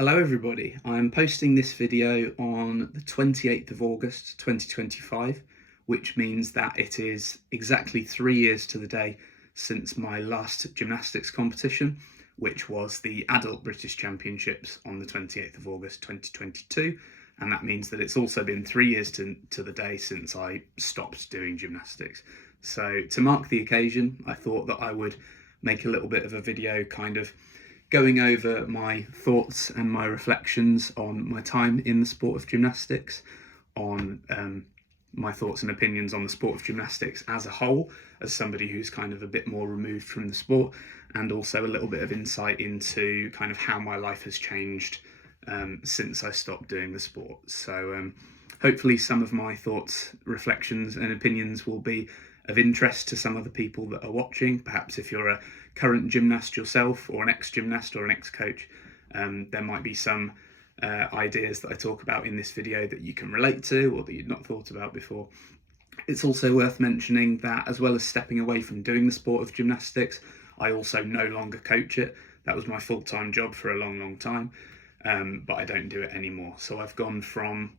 Hello everybody, I'm posting this video on the 28th of August 2025, which means that it is exactly 3 years to the day since my last gymnastics competition, which was the Adult British Championships on the 28th of August 2022, and that means that it's also been 3 years to the day since I stopped doing gymnastics. So to mark the occasion, I thought that I would make a little bit of a video kind of going over my thoughts and my reflections on my time in the sport of gymnastics, on my thoughts and opinions on the sport of gymnastics as a whole, as somebody who's kind of a bit more removed from the sport, and also a little bit of insight into kind of how my life has changed since I stopped doing the sport. So hopefully some of my thoughts, reflections and opinions will be of interest to some of the people that are watching. Perhaps if you're a current gymnast yourself, or an ex-gymnast or an ex-coach, there might be some ideas that I talk about in this video that you can relate to or that you'd not thought about before. It's also worth mentioning that as well as stepping away from doing the sport of gymnastics, I also no longer coach it. That was my full-time job for a long time, but I don't do it anymore. So I've gone from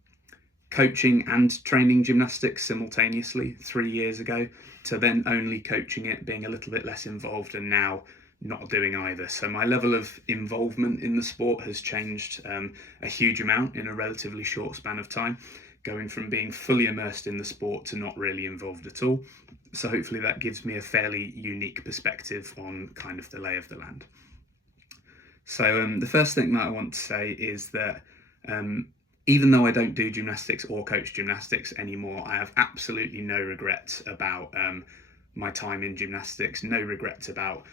coaching and training gymnastics simultaneously 3 years ago to then only coaching it, being a little bit less involved, and now not doing either. So my level of involvement in the sport has changed a huge amount in a relatively short span of time, going from being fully immersed in the sport to not really involved at all. So hopefully that gives me a fairly unique perspective on kind of the lay of the land. So the first thing that I want to say is that even though I don't do gymnastics or coach gymnastics anymore, I have absolutely no regrets about my time in gymnastics, no regrets about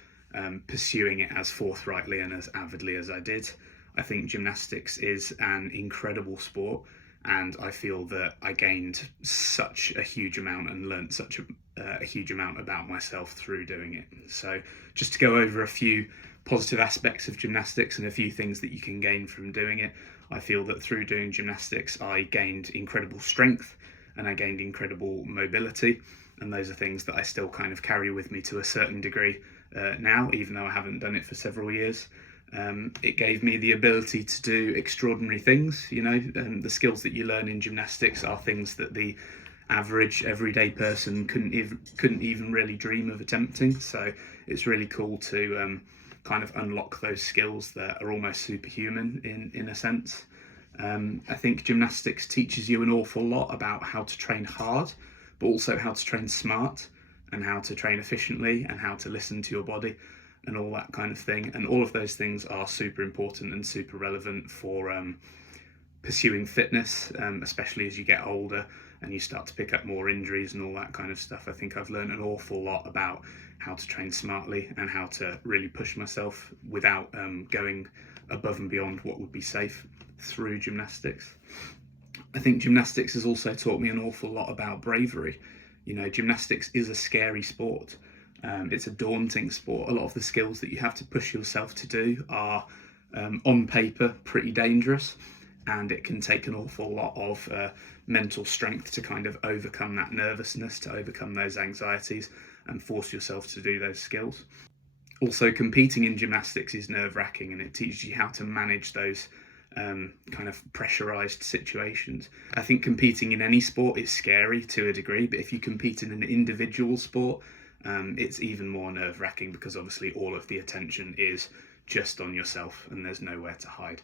pursuing it as forthrightly and as avidly as I did. I think gymnastics is an incredible sport, and I feel that I gained such a huge amount and learnt such a huge amount about myself through doing it. So just to go over a few positive aspects of gymnastics and a few things that you can gain from doing it. I feel that through doing gymnastics, I gained incredible strength and I gained incredible mobility. And those are things that I still kind of carry with me to a certain degree now, even though I haven't done it for several years. It gave me the ability to do extraordinary things. You know, the skills that you learn in gymnastics are things that the average everyday person couldn't even really dream of attempting. So it's really cool to kind of unlock those skills that are almost superhuman in a sense. I think gymnastics teaches you an awful lot about how to train hard, but also how to train smart and how to train efficiently and how to listen to your body and all that kind of thing. And all of those things are super important and super relevant for pursuing fitness, especially as you get older and you start to pick up more injuries and all that kind of stuff. I think I've learned an awful lot about how to train smartly and how to really push myself without going above and beyond what would be safe through gymnastics. I think gymnastics has also taught me an awful lot about bravery. You know, gymnastics is a scary sport. It's a daunting sport. A lot of the skills that you have to push yourself to do are on paper pretty dangerous, and it can take an awful lot of mental strength to kind of overcome that nervousness, to overcome those anxieties and force yourself to do those skills. Also, competing in gymnastics is nerve-wracking, and it teaches you how to manage those kind of pressurized situations. I think competing in any sport is scary to a degree, but if you compete in an individual sport, it's even more nerve-wracking because obviously all of the attention is just on yourself and there's nowhere to hide.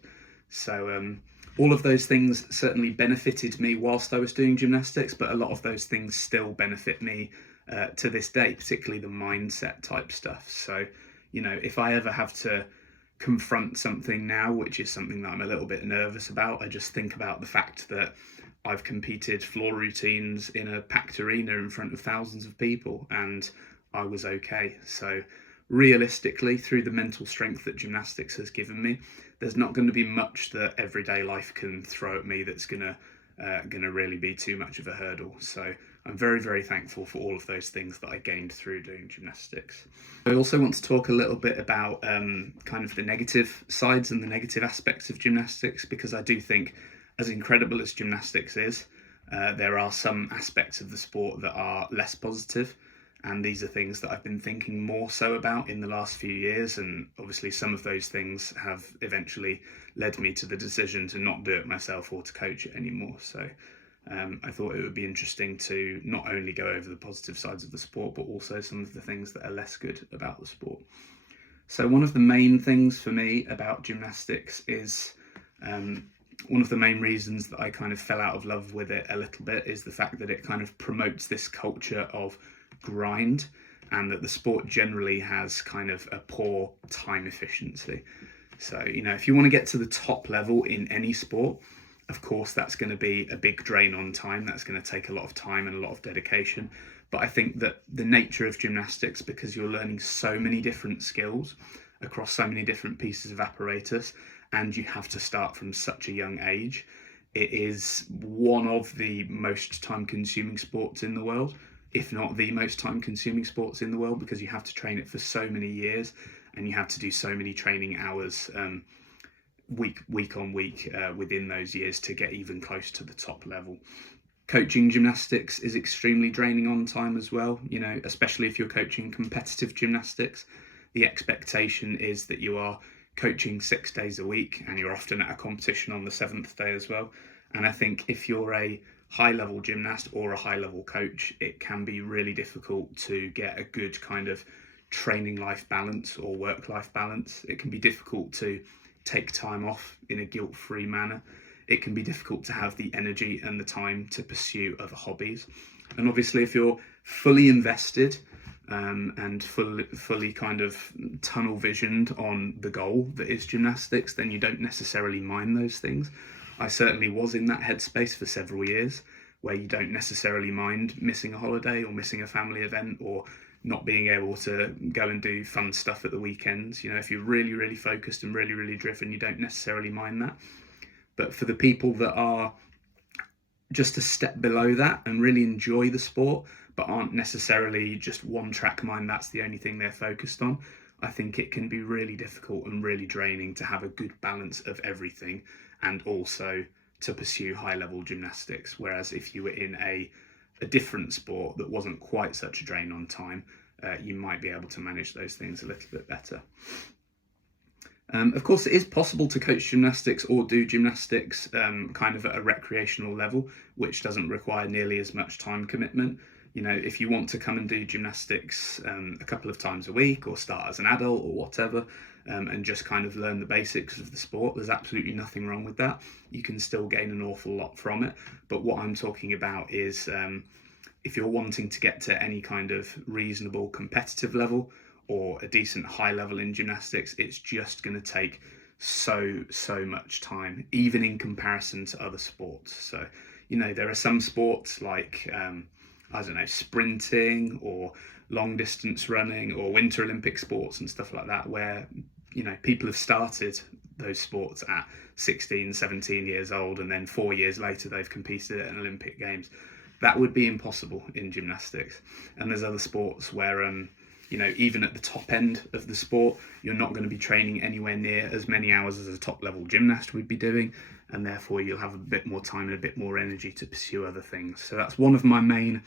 So all of those things certainly benefited me whilst I was doing gymnastics, but a lot of those things still benefit me to this day, particularly the mindset type stuff. So, you know, if I ever have to confront something now, which is something that I'm a little bit nervous about, I just think about the fact that I've competed floor routines in a packed arena in front of thousands of people and I was okay. So realistically, through the mental strength that gymnastics has given me, there's not going to be much that everyday life can throw at me that's gonna really be too much of a hurdle. So I'm very thankful for all of those things that I gained through doing gymnastics. I also want to talk a little bit about kind of the negative sides and the negative aspects of gymnastics, because I do think, as incredible as gymnastics is, there are some aspects of the sport that are less positive. And these are things that I've been thinking more so about in the last few years. And obviously some of those things have eventually led me to the decision to not do it myself or to coach it anymore. So I thought it would be interesting to not only go over the positive sides of the sport, but also some of the things that are less good about the sport. So one of the main things for me about gymnastics is one of the main reasons that I kind of fell out of love with it a little bit is the fact that it kind of promotes this culture of grind, and that the sport generally has kind of a poor time efficiency. So, if you want to get to the top level in any sport, of course, that's going to be a big drain on time. That's going to take a lot of time and a lot of dedication. But I think that the nature of gymnastics, because you're learning so many different skills across so many different pieces of apparatus, and you have to start from such a young age, it is one of the most time-consuming sports in the world, if not the most time-consuming sports in the world, because you have to train it for so many years, and you have to do so many training hours week on week within those years to get even close to the top level. Coaching gymnastics is extremely draining on time as well, especially if you're coaching competitive gymnastics. The expectation is that you are coaching 6 days a week, and you're often at a competition on the 7th day as well. And I think if you're a high-level gymnast or a high-level coach, it can be really difficult to get a good kind of training life balance or work-life balance. It can be difficult to take time off in a guilt-free manner. It can be difficult to have the energy and the time to pursue other hobbies. And obviously, if you're fully invested and fully kind of tunnel visioned on the goal that is gymnastics, then you don't necessarily mind those things. I certainly was in that headspace for several years, where you don't necessarily mind missing a holiday or missing a family event or not being able to go and do fun stuff at the weekends. If you're really, really focused and really, really driven, you don't necessarily mind that. But for the people that are just a step below that and really enjoy the sport, but aren't necessarily just one track mind, that's the only thing they're focused on, I think it can be really difficult and really draining to have a good balance of everything and also to pursue high level gymnastics. Whereas if you were in a different sport that wasn't quite such a drain on time, you might be able to manage those things a little bit better. Of course, it is possible to coach gymnastics or do gymnastics kind of at a recreational level, which doesn't require nearly as much time commitment. If you want to come and do gymnastics a couple of times a week or start as an adult or whatever, and just kind of learn the basics of the sport, there's absolutely nothing wrong with that. You can still gain an awful lot from it. But what I'm talking about is if you're wanting to get to any kind of reasonable competitive level or a decent high level in gymnastics, it's just going to take so much time, even in comparison to other sports. So, there are some sports like, sprinting or long distance running or Winter Olympic sports and stuff like that, where, people have started those sports at 16, 17 years old, and then 4 years later they've competed at an Olympic Games. That would be impossible in gymnastics. And there's other sports where, even at the top end of the sport, you're not going to be training anywhere near as many hours as a top level gymnast would be doing, and therefore you'll have a bit more time and a bit more energy to pursue other things. So that's one of my main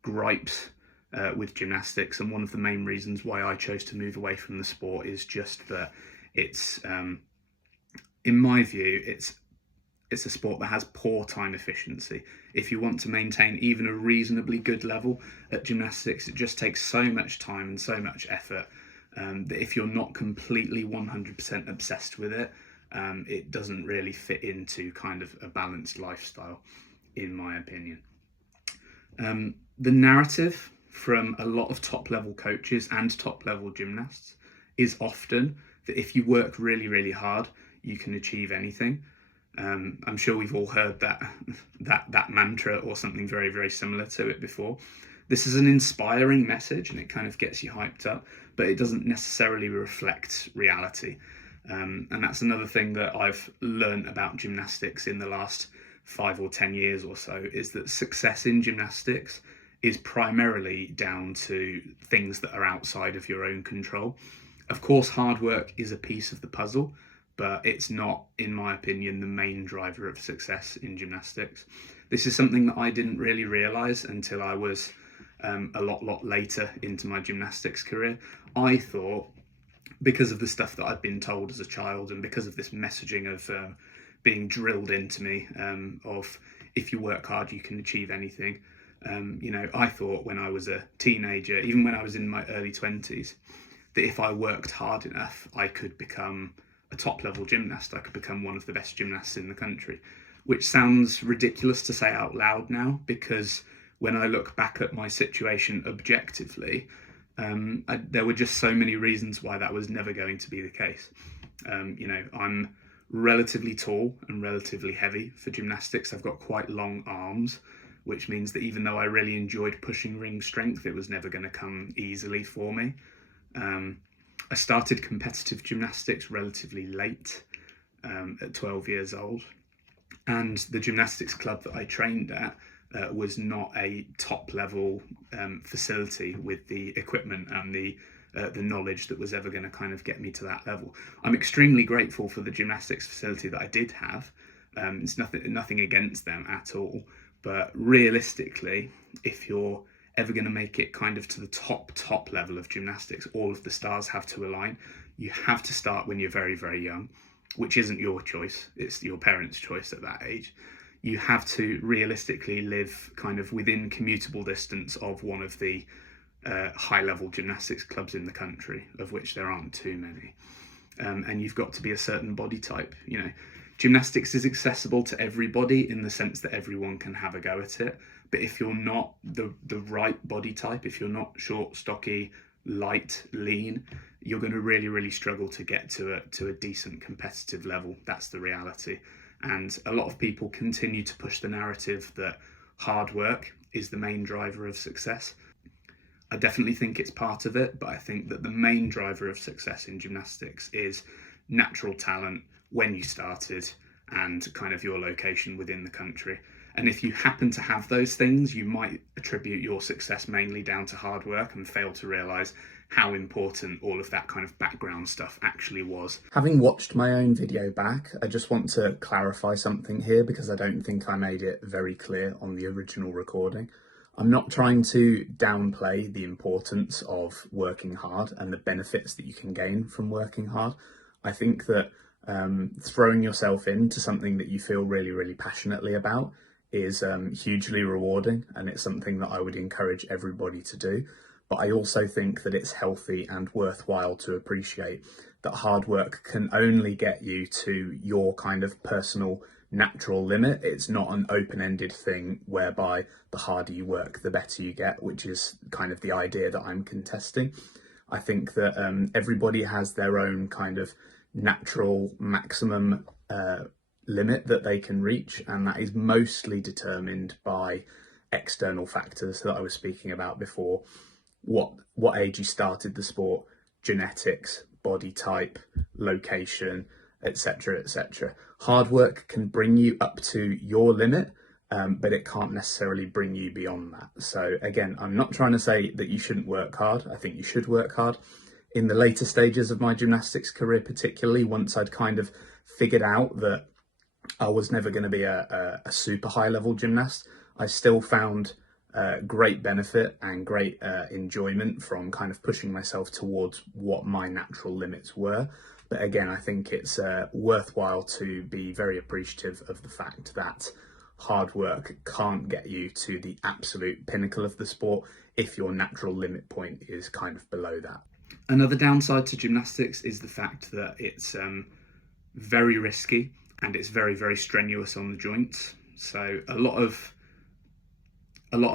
gripes with gymnastics, and one of the main reasons why I chose to move away from the sport is just that it's, in my view, it's a sport that has poor time efficiency. If you want to maintain even a reasonably good level at gymnastics, it just takes so much time and so much effort that if you're not completely 100% obsessed with it, it doesn't really fit into kind of a balanced lifestyle, in my opinion. The narrative from a lot of top level coaches and top level gymnasts is often that if you work really, really hard, you can achieve anything. I'm sure we've all heard that mantra or something very, very similar to it before. This is an inspiring message and it kind of gets you hyped up, but it doesn't necessarily reflect reality. And that's another thing that I've learned about gymnastics in the last 5 or 10 years or so, is that success in gymnastics is primarily down to things that are outside of your own control. Of course, hard work is a piece of the puzzle, but it's not, in my opinion, the main driver of success in gymnastics. This is something that I didn't really realise until I was a lot later into my gymnastics career. I thought, because of the stuff that I'd been told as a child and because of this messaging of being drilled into me, of if you work hard you can achieve anything, I thought when I was a teenager, even when I was in my early 20s, that if I worked hard enough I could become a top level gymnast. I could become one of the best gymnasts in the country, which sounds ridiculous to say out loud now, because when I look back at my situation objectively, there were just so many reasons why that was never going to be the case. I'm relatively tall and relatively heavy for gymnastics. I've got quite long arms, which means that even though I really enjoyed pushing ring strength, it was never going to come easily for me. I started competitive gymnastics relatively late, at 12 years old, and the gymnastics club that I trained at was not a top level facility with the equipment and the knowledge that was ever going to kind of get me to that level. I'm extremely grateful for the gymnastics facility that I did have. It's nothing against them at all, but realistically, if you're ever going to make it kind of to the top level of gymnastics, all of the stars have to align. You have to start when you're very, very young, which isn't your choice, it's your parents' choice at that age. You have to realistically live kind of within commutable distance of one of the high-level gymnastics clubs in the country, of which there aren't too many. And you've got to be a certain body type. Gymnastics is accessible to everybody in the sense that everyone can have a go at it. But if you're not the right body type, if you're not short, stocky, light, lean, you're going to really, really struggle to get to a decent competitive level. That's the reality. And a lot of people continue to push the narrative that hard work is the main driver of success. I definitely think it's part of it, but I think that the main driver of success in gymnastics is natural talent, when you started, and kind of your location within the country. And if you happen to have those things, you might attribute your success mainly down to hard work and fail to realise how important all of that kind of background stuff actually was. Having watched my own video back, I just want to clarify something here, because I don't think I made it very clear on the original recording. I'm not trying to downplay the importance of working hard and the benefits that you can gain from working hard. I think that throwing yourself into something that you feel really, really passionately about is hugely rewarding, and it's something that I would encourage everybody to do. But I also think that it's healthy and worthwhile to appreciate that hard work can only get you to your kind of personal natural limit. It's not an open-ended thing whereby the harder you work, the better you get, which is kind of the idea that I'm contesting. I think that everybody has their own kind of natural maximum limit that they can reach, and that is mostly determined by external factors that I was speaking about before. What age you started the sport, genetics, body type, location, etc., etc. Hard work can bring you up to your limit, but it can't necessarily bring you beyond that. So again, I'm not trying to say that you shouldn't work hard. I think you should work hard. In the later stages of my gymnastics career, particularly once I'd kind of figured out that I was never going to be a super high level gymnast, I still found great benefit and great enjoyment from kind of pushing myself towards what my natural limits were. But again, I think it's worthwhile to be very appreciative of the fact that hard work can't get you to the absolute pinnacle of the sport if your natural limit point is kind of below that. Another downside to gymnastics is the fact that it's very risky and it's very, very strenuous on the joints. So a lot of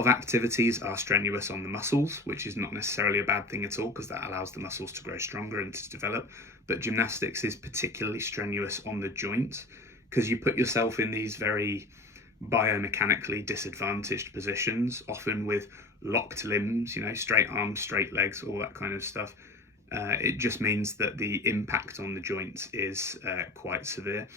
activities are strenuous on the muscles, which is not necessarily a bad thing at all, because that allows the muscles to grow stronger and to develop. But gymnastics is particularly strenuous on the joints, because you put yourself in these very biomechanically disadvantaged positions, often with locked limbs, straight arms, straight legs, all that kind of stuff. It just means that the impact on the joints is quite severe.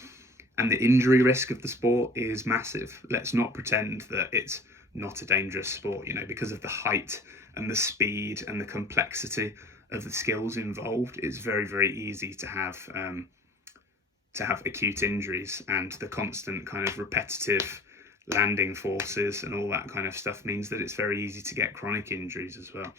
And the injury risk of the sport is massive. Let's not pretend that it's not a dangerous sport, because of the height and the speed and the complexity of the skills involved. It's very, very easy to have acute injuries, and the constant kind of repetitive landing forces and all that kind of stuff means that it's very easy to get chronic injuries as well.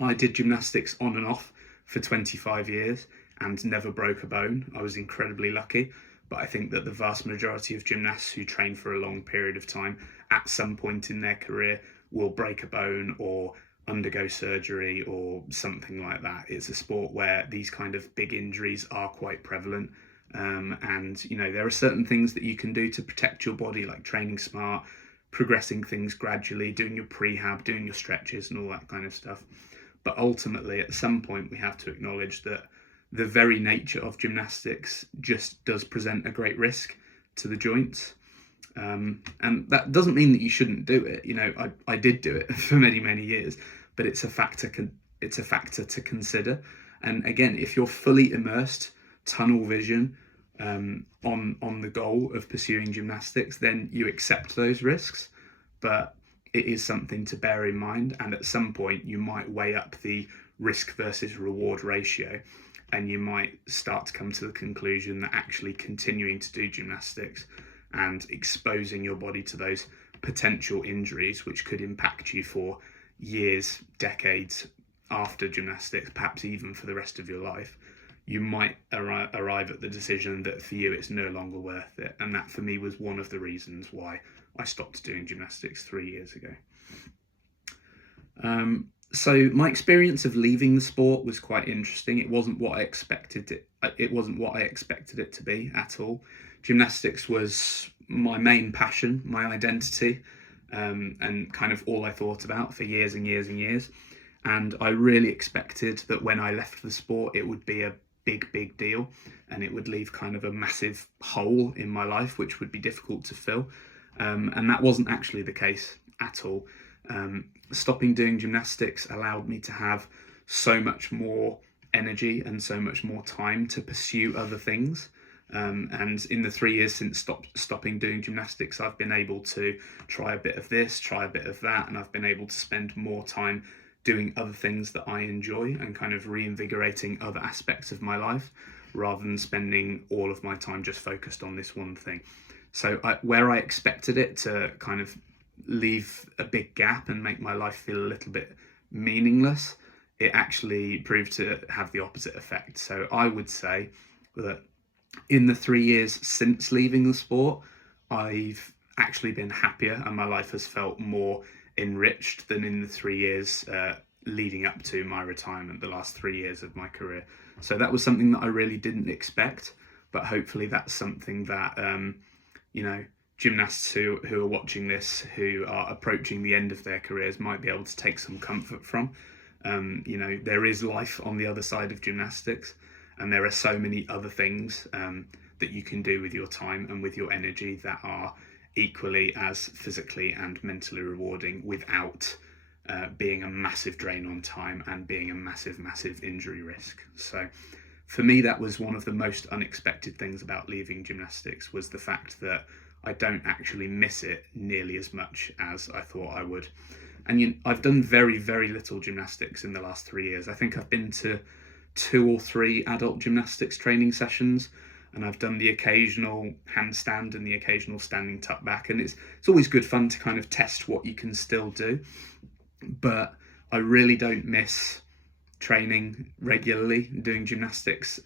I did gymnastics on and off for 25 years and never broke a bone. I was incredibly lucky, but I think that the vast majority of gymnasts who train for a long period of time at some point in their career will break a bone or undergo surgery or something like that. It's a sport where these kind of big injuries are quite prevalent. And there are certain things that you can do to protect your body, like training smart, progressing things gradually, doing your prehab, doing your stretches and all that kind of stuff. But ultimately, at some point, we have to acknowledge that the very nature of gymnastics just does present a great risk to the joints. And that doesn't mean that you shouldn't do it. I did do it for many, many years, but it's a factor to consider. And again, if you're fully immersed, tunnel vision, on the goal of pursuing gymnastics, then you accept those risks. But it is something to bear in mind, and at some point you might weigh up the risk versus reward ratio, and you might start to come to the conclusion that actually continuing to do gymnastics and exposing your body to those potential injuries, which could impact you for years, decades after gymnastics, perhaps even for the rest of your life, you might arrive at the decision that for you it's no longer worth it. And that for me was one of the reasons why I stopped doing gymnastics 3 years ago. So my experience of leaving the sport was quite interesting. It wasn't what I expected it to be at all. Gymnastics was my main passion, my identity, and kind of all I thought about for years and years and years. And I really expected that when I left the sport, it would be a big deal, and it would leave kind of a massive hole in my life, which would be difficult to fill. And that wasn't actually the case at all. Stopping doing gymnastics allowed me to have so much more energy and so much more time to pursue other things. And in the 3 years since stopping doing gymnastics, I've been able to try a bit of this, try a bit of that, and I've been able to spend more time doing other things that I enjoy and kind of reinvigorating other aspects of my life rather than spending all of my time just focused on this one thing. So where I expected it to kind of leave a big gap and make my life feel a little bit meaningless, it actually proved to have the opposite effect. So I would say that in the 3 years since leaving the sport, I've actually been happier and my life has felt more enriched than in the 3 years leading up to my retirement, the last 3 years of my career. So that was something that I really didn't expect, but hopefully that's something that gymnasts who are watching this, who are approaching the end of their careers, might be able to take some comfort from. There is life on the other side of gymnastics, and there are so many other things that you can do with your time and with your energy that are equally as physically and mentally rewarding without being a massive drain on time and being a massive injury risk. So for me, that was one of the most unexpected things about leaving gymnastics, was the fact that I don't actually miss it nearly as much as I thought I would. And I've done very little gymnastics in the last 3 years. I think I've been to 2 or 3 adult gymnastics training sessions, and I've done the occasional handstand and the occasional standing tuck back, and it's always good fun to kind of test what you can still do. But I really don't miss training regularly, doing gymnastics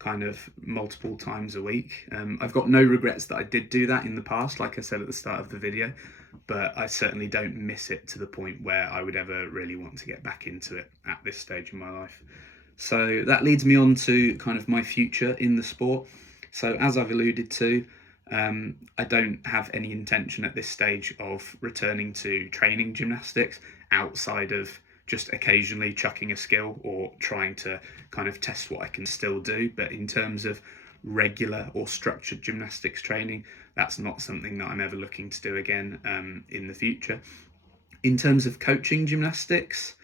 kind of multiple times a week. I've got no regrets that I did do that in the past, like I said at the start of the video, but I certainly don't miss it to the point where I would ever really want to get back into it at this stage in my life. So that leads me on to kind of my future in the sport. So as I've alluded to, I don't have any intention at this stage of returning to training gymnastics outside of just occasionally chucking a skill or trying to kind of test what I can still do. But in terms of regular or structured gymnastics training, that's not something that I'm ever looking to do again in the future. In terms of coaching gymnastics,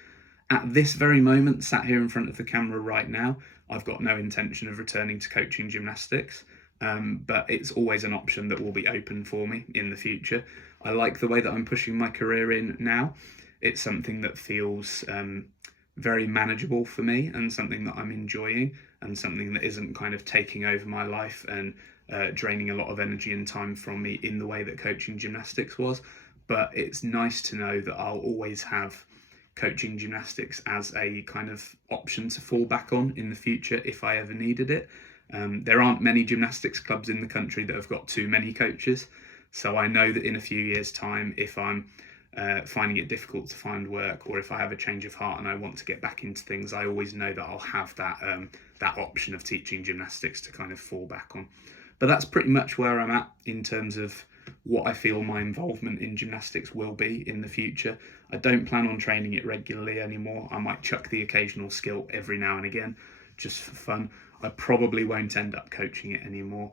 at this very moment, sat here in front of the camera right now, I've got no intention of returning to coaching gymnastics, but it's always an option that will be open for me in the future. I like the way that I'm pushing my career in now. It's something that feels very manageable for me and something that I'm enjoying and something that isn't kind of taking over my life and draining a lot of energy and time from me in the way that coaching gymnastics was. But it's nice to know that I'll always have coaching gymnastics as a kind of option to fall back on in the future if I ever needed it. There aren't many gymnastics clubs in the country that have got too many coaches, so I know that in a few years' time, if I'm finding it difficult to find work, or if I have a change of heart and I want to get back into things, I always know that I'll have that option of teaching gymnastics to kind of fall back on. But that's pretty much where I'm at in terms of what I feel my involvement in gymnastics will be in the future. I don't plan on training it regularly anymore. I might chuck the occasional skill every now and again, just for fun. I probably won't end up coaching it anymore.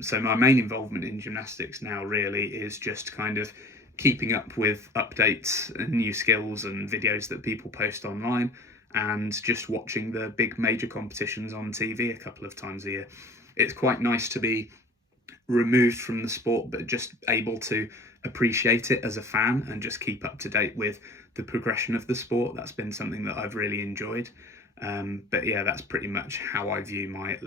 So my main involvement in gymnastics now really is just kind of keeping up with updates and new skills and videos that people post online, and just watching the big major competitions on TV a couple of times a year. It's quite nice to be removed from the sport, but just able to appreciate it as a fan and just keep up to date with the progression of the sport. That's been something that I've really enjoyed. But yeah, that's pretty much how I view my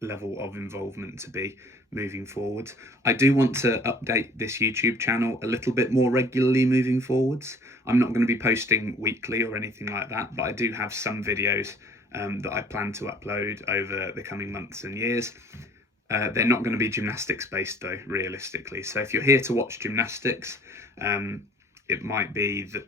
level of involvement to be moving forwards. I do want to update this YouTube channel a little bit more regularly moving forwards. I'm not going to be posting weekly or anything like that, but I do have some videos that I plan to upload over the coming months and years. They're not going to be gymnastics based though, realistically. So if you're here to watch gymnastics, it might be that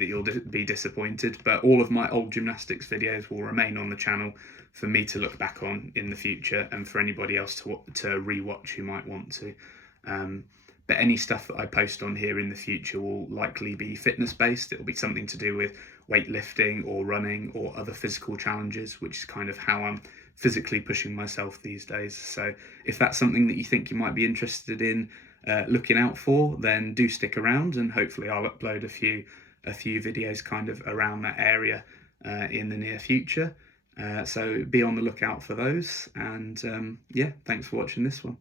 you'll be disappointed, but all of my old gymnastics videos will remain on the channel for me to look back on in the future, and for anybody else to re-watch who might want to. But any stuff that I post on here in the future will likely be fitness based. It'll be something to do with weightlifting or running or other physical challenges, which is kind of how I'm physically pushing myself these days. So if that's something that you think you might be interested in looking out for, then do stick around, and hopefully I'll upload a few videos kind of around that area in the near future. So be on the lookout for those, and yeah, thanks for watching this one.